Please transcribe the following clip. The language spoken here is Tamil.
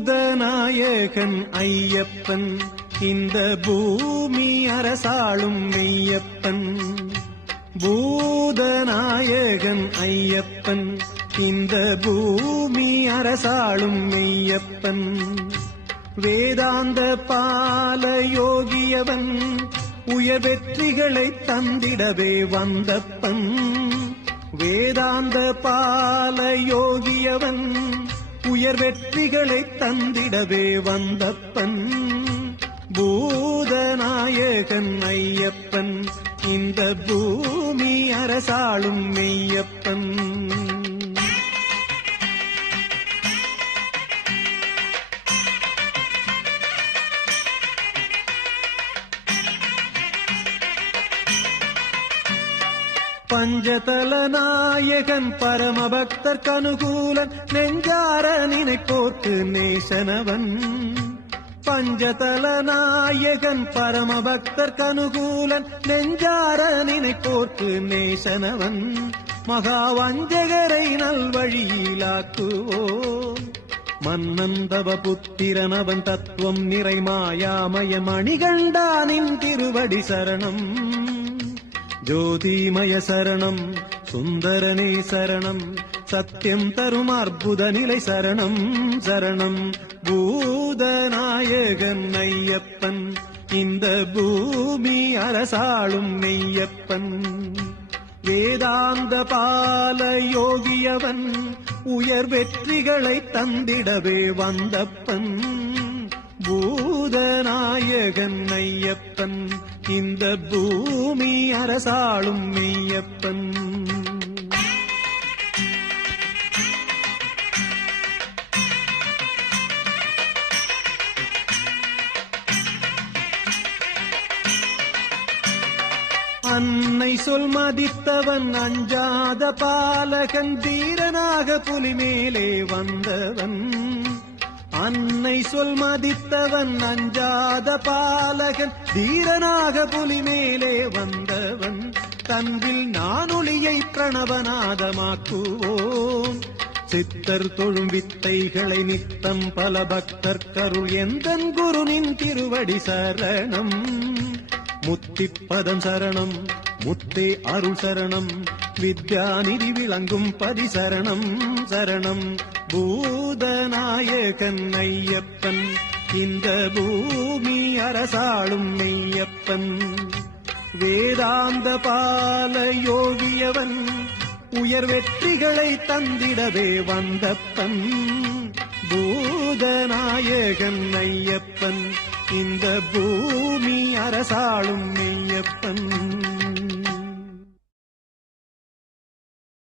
பூதநாயகன் ஐயப்பன் இந்த பூமி அரசாளும் மெய்யப்பன். பூதநாயகன் ஐயப்பன் இந்த பூமி அரசாளும் மெய்யப்பன். வேதாந்த பால யோகியவன் உயர் வெற்றிகளை தந்திடவே வந்தப்பன். வேதாந்த பால யோகியவன் உயர் வெற்றிகளை தந்திடவே வந்தப்பன். பூதநாயகன் ஐயப்பன் இந்த பூமி அரசாளும் மெய்யப்பன். பஞ்சதல நாயகன் பரமபக்தர் கனுகூலன் நெஞ்சார நினைப்போர்க்கு நேசனவன். பஞ்சதல நாயகன் பரமபக்தர் கனுகூலன் நெஞ்சார நினைப்போர்க்கு நேசனவன். மகாவஞ்சகரை நல்வழியிலாக்குவோம் மன்னந்தவ புத்திரனவன். தத்துவம் நிறை மாயாமய மணிகண்டானின் திருவடி சரணம். ஜோதிமய சரணம் சுந்தரனே சரணம். சத்தியம் தரும் அற்புத நிலை சரணம் சரணம். பூதநாயகன் ஐயப்பன் இந்த பூமி அரசாளும் மெய்யப்பன். வேதாந்த பால யோகியவன் உயர் வெற்றிகளை தந்திடவே வந்தப்பன். பூதநாயகன் ஐயப்பன் இந்த பூமி அரசாளும் மெய்யப்பன். அன்னை சொல் மதித்தவன் அஞ்சாத பாலகன் தீரனாக புலி மேலே வந்தவன். அன்னை சொல் மதித்தவன் அஞ்சாத பாலகன் தீரனாக புலி மேலே வந்தவன். தன்பில் நானொளியை பிரணவநாதமாக்குவோம். சித்தர் தொழும் வித்தைகளை நித்தம் பல பக்தர் கருள் எந்தன் குருனின் திருவடி சரணம். முத்திப்பதம் சரணம் முத்தே அருள் சரணம். வித்யாநிதி விளங்கும் பரிசரணம் சரணம். பூதநாயகன் ஐயப்பன் இந்த பூமி அரசாளும் மெய்யப்பன். வேதாந்த பால யோகியவன் உயர் வெற்றிகளை தந்திடவே வந்தப்பன். பூதநாயகன் ஐயப்பன் இந்த பூமி அரசாளும்